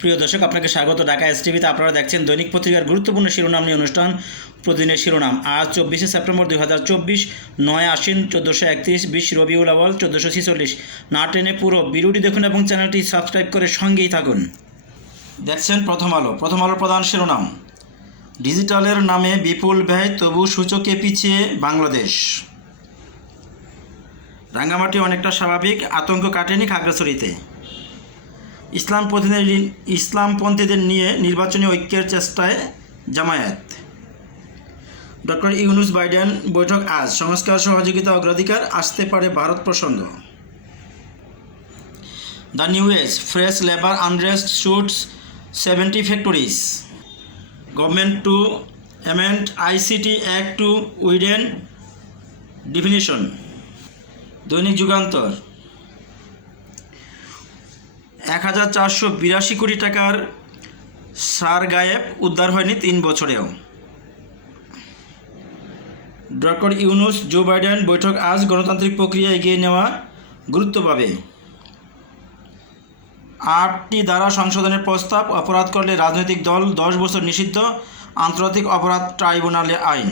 প্রিয় দর্শক, আপনাকে স্বাগত। ঢাকা এস টিভিতে আপনারা দেখছেন দৈনিক পত্রিকার গুরুত্বপূর্ণ শিরোনাম নিয়ে অনুষ্ঠান, প্রতিদিনের শিরোনাম। আজ চব্বিশে সেপ্টেম্বর দুই হাজার চব্বিশ, নয় আশ্বিন চোদ্দোশো একত্রিশ, বিশ রবিউল আওয়াল চোদ্দোশো ছিচল্লিশ। না টেনে পুরো ভিডিওটি দেখুন এবং চ্যানেলটি সাবস্ক্রাইব করে সঙ্গেই থাকুন। দেখছেন প্রথম আলো। প্রথম আলোর প্রধান শিরোনাম। ডিজিটালের নামে বিপুল ব্যয়, তবু সূচকে পিছিয়ে বাংলাদেশ। রাঙ্গামাটি অনেকটা স্বাভাবিক, আতঙ্ক কাটেনি খাগড়াছড়িতে। ইসলাম প্রতিনিধি ইসলামপন্থীদের নিয়ে নির্বাচনী ঐক্যের চেষ্টায় জামায়াত। ডক্টর ইউনুস বাইডেন বৈঠক আজ। সংস্কার, সহযোগিতা, অগ্রাধিকার আসতে পারে ভারত প্রসঙ্গ। The new age, fresh labour unrest shuts seventy factories. Government to amend ICT act to widen definition. দৈনিক যুগান্তর। এক হাজার চারশো বিরাশি কোটি টাকার সার গায়েব উদ্ধার হয়নি তিন বছরেও। ডক্টর ইউনুস, জো বাইডেন বৈঠক আজ গণতান্ত্রিক প্রক্রিয়া এগিয়ে নেওয়া গুরুত্ব পাবে আটটি দ্বারা সংশোধনের প্রস্তাব, অপরাধ করলে রাজনৈতিক দল দশ বছর নিষিদ্ধ, আন্তর্জাতিক অপরাধ ট্রাইব্যুনালে আইন।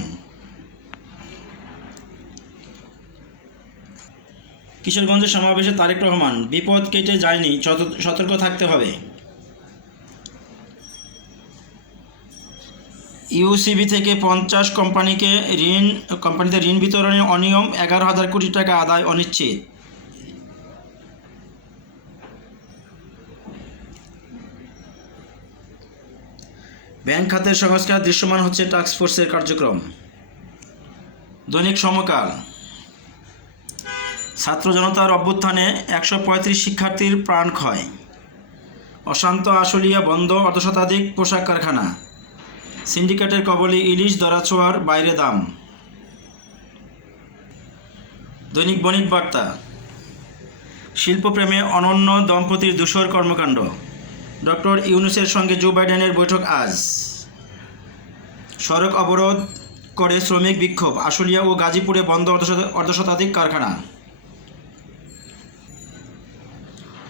কিশোরগঞ্জের সমাবেশে তারেক রহমান, বিপদ কেটে যায়নি সতর্ক থাকতে হবে। ইউসিবি থেকে পঞ্চাশ কোম্পানিকে ঋণ, কোম্পানিতে ঋণ বিতরণে অনিয়ম, এগারো হাজার কোটি টাকা আদায় অনিশ্চিত। ব্যাংক খাতের সংস্কার দৃশ্যমান হচ্ছে টাস্কফোর্সের কার্যক্রম। দৈনিক সমকাল। ছাত্র জনতার অভ্যুত্থানে একশো পঁয়ত্রিশ শিক্ষার্থীর প্রাণ ক্ষয়। অশান্ত আশুলিয়া বন্ধ অর্ধশতাধিক পোশাক কারখানা। সিন্ডিকেটের কবলে ইলিশ দরাছোয়ার বাইরে দাম। দৈনিক বণিক বার্তা। শিল্পপ্রেমে অনন্য দম্পতির দূষর কর্মকাণ্ড। ডক্টর ইউনুসের সঙ্গে জো বাইডেনের বৈঠক আজ। সড়ক অবরোধ করে শ্রমিক বিক্ষোভ, আশুলিয়া ও গাজীপুরে বন্ধ অর্ধশত- অর্ধশতাধিক কারখানা।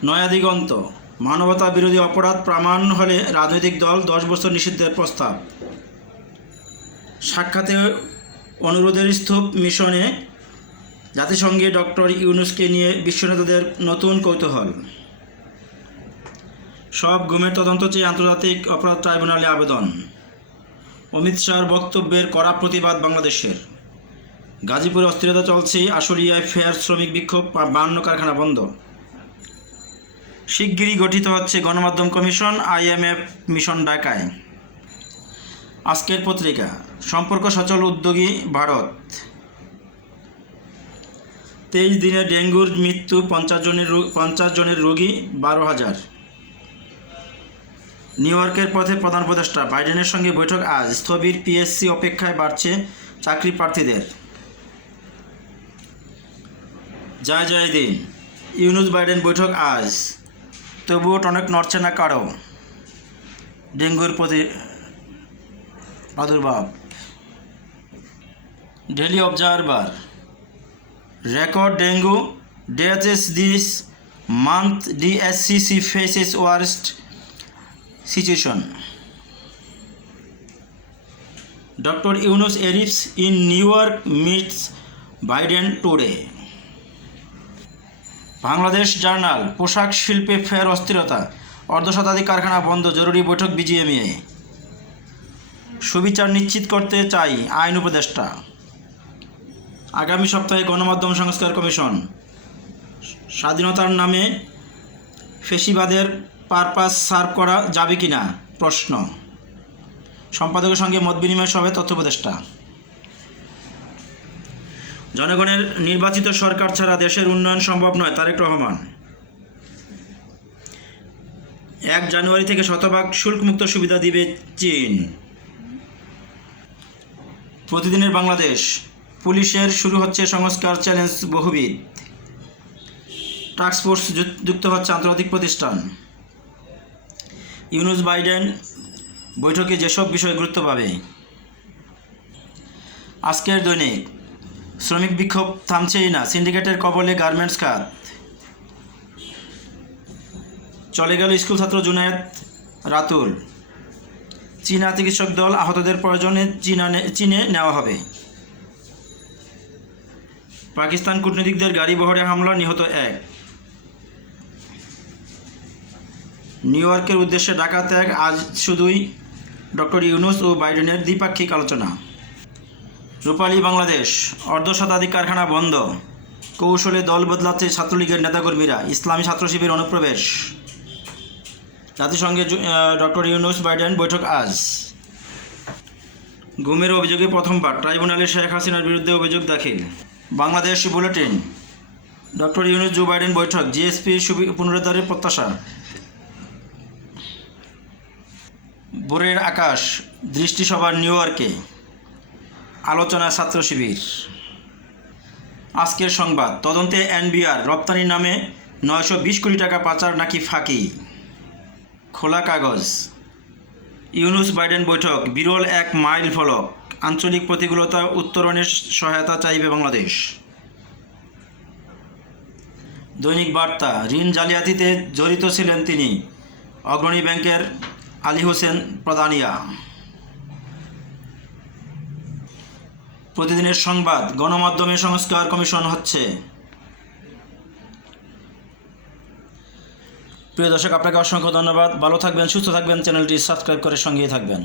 নয়া দিগন্ত মানবতা বিরোধী অপরাধ প্রমাণ হলে রাজনৈতিক দল দশ বছর নিষিদ্ধের প্রস্তাব। সাক্ষাতে অনুরোধের স্তূপ মিশনে জাতিসংঘে ডক্টর ইউনুসকে নিয়ে বিশ্বনেতাদের নতুন কৌতূহল। সব গুমের তদন্ত চেয়ে আন্তর্জাতিক অপরাধ ট্রাইব্যুনালে আবেদন। অমিত শাহর বক্তব্যের কড়া প্রতিবাদ বাংলাদেশের। গাজীপুরে অস্থিরতা চলছে, আশুলিয়ায় ফেয়ার শ্রমিক বিক্ষোভ বান্ন কারখানা বন্ধ। শিগগিরই গঠিত হচ্ছে গণমাধ্যম কমিশন, আইএমএফ মিশন ঢাকায়। আজকের পত্রিকা, সম্পর্ক সচল উদ্যোগী ভারত। তেইশ দিনে ডেঙ্গুর মৃত্যু পঞ্চাশ জনের পঞ্চাশ জনের রোগী, বারো হাজার। নিউ ইয়র্কের পথে প্রধান উপদেষ্টা, বাইডেনের সঙ্গে বৈঠক আজ, স্থবির পিএসসি অপেক্ষায় বাড়ছে চাকরি প্রার্থীদের। জয় জয় দিন। ইউনুস বাইডেন বৈঠক আজ। তবুও টনক নড়ছে না কারও ডেঙ্গুর প্রতি প্রাদুর্ভাব। Daily observer. Record dengue deaths this month DSCC faces worst situation. Doctor Yunus arrives in New York meets Biden today. Bangladesh journal, পোশাক শিল্পে ফের অস্থিরতা, অর্ধশতাধিক কারখানা বন্ধ, জরুরি বৈঠক বিজিএমএ সুবিচার নিশ্চিত করতে চাই আইন উপদেষ্টা। আগামী সপ্তাহে গণমাধ্যম সংস্কার কমিশন। স্বাধীনতার নামে ফেসিবাদের পারপাস সার্ভ করা যাবে কি না প্রশ্ন। সম্পাদকের সঙ্গে মত বিনিময় সভে তথ্য উপদেষ্টা। জনগণের নির্বাচিত সরকার ছাড়া দেশের উন্নয়ন সম্ভব নয়, তারেক রহমান। এক জানুয়ারি থেকে শতভাগ শুল্কমুক্ত সুবিধা দিবে চীন। প্রতিদিনের বাংলাদেশ। পুলিশের শুরু হচ্ছে সংস্কার চ্যালেঞ্জ বহুবিধ। টাস্কফোর্স যুক্ত হচ্ছে আন্তর্জাতিক প্রতিষ্ঠান। ইউনুস বাইডেন বৈঠকে যেসব বিষয় গুরুত্ব পাবে, আজকের দৈনিক শ্রমিক বিক্ষোভ থামছেই না। সিন্ডিকেটের কবলে গার্মেন্টস খাত চলে গেল স্কুল ছাত্র জুনায়েদ রাতুল। চীনা চিকিৎসক দল আহতদের প্রয়োজনে চীনা চীনে নেওয়া হবে। পাকিস্তান কূটনীতিকদের গাড়ি বহরে হামলা, নিহত এক। নিউ ইয়র্কের উদ্দেশ্যে ঢাকা ত্যাগ আজ শুধুই ডক্টর ইউনুস ও বাইডেনের দ্বিপাক্ষিক আলোচনা। রূপালী বাংলাদেশ অর্ধ শতাধিক কারখানা বন্ধ। কৌশলে দল বদলাচ্ছে ছাত্রলীগের নেতাকর্মীরা, ইসলামী ছাত্র শিবির অনুপ্রবেশ। জাতিসংঘে ডক্টর ইউনুস বাইডেন বৈঠক আজ। গুমের অভিযোগে প্রথমবার ট্রাইব্যুনালে শেখ হাসিনার বিরুদ্ধে অভিযোগ দাখিল। Bangladesh bulletin. Doctor Yunus Joe Biden বৈঠক, জিএসপি পুনরুদ্ধারের প্রত্যাশা। ভোরের আকাশ, দৃষ্টিসভার নিউ ইয়র্কে। আলোচনা ছাত্র শিবির। আজকের সংবাদ, তদন্তে এনবিআর রপ্তানির নামে নয়শো বিশ কোটি টাকা পাচার নাকি ফাঁকি? খোলা কাগজ। ইউনুস বাইডেন বৈঠক, বিরল এক মাইল ফলক। আঞ্চলিক প্রতিকূলতা উত্তরণের সহায়তা চাইবে বাংলাদেশ। দৈনিক বার্তা, ঋণ জালিয়াতিতে জড়িত ছিলেন তিনি। অগ্রণী ব্যাংকের আলী হোসেন প্রধানিয়া প্রতিদিনের সংবাদ, গণমাধ্যমে সংস্কার কমিশন হচ্ছে। প্রিয় দর্শক, আপনাকে অসংখ্য ধন্যবাদ। ভালো থাকবেন, সুস্থ থাকবেন, চ্যানেলটি সাবস্ক্রাইব করে সঙ্গেই থাকবেন।